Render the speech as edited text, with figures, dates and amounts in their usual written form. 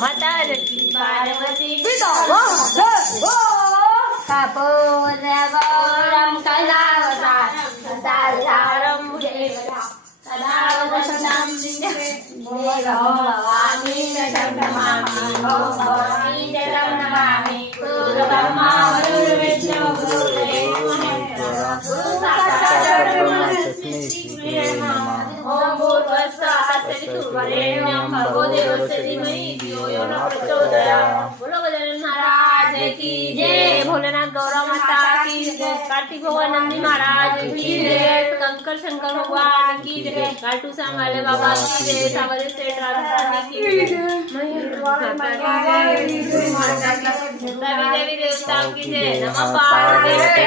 माता लक्ष्मी पार्वती पिता कापोदगौरं कलावतारं देवता सदा वसन्तं भवामी तं नमामि गुरुब्रह्मा गुरुर्विष्णु गुरुदेवो महेश्वरः ओम भूर्भुवस्सुः सवितुर्वरेण्यं भर्गो देवस्य धीमहि धियो यो न प्रचोदयात्। बोलो गजानन महाराज की जय। भोलेनाथ गौरा माता की जय। कार्तिक भगवान नंदी महाराज की जय। कंकर शंकर भगवान की जय। काटू श्याम वाले बाबा की जय। सावरे सेठ राधा रानी की जय। देवी देवता की जय। नमः पार्वती।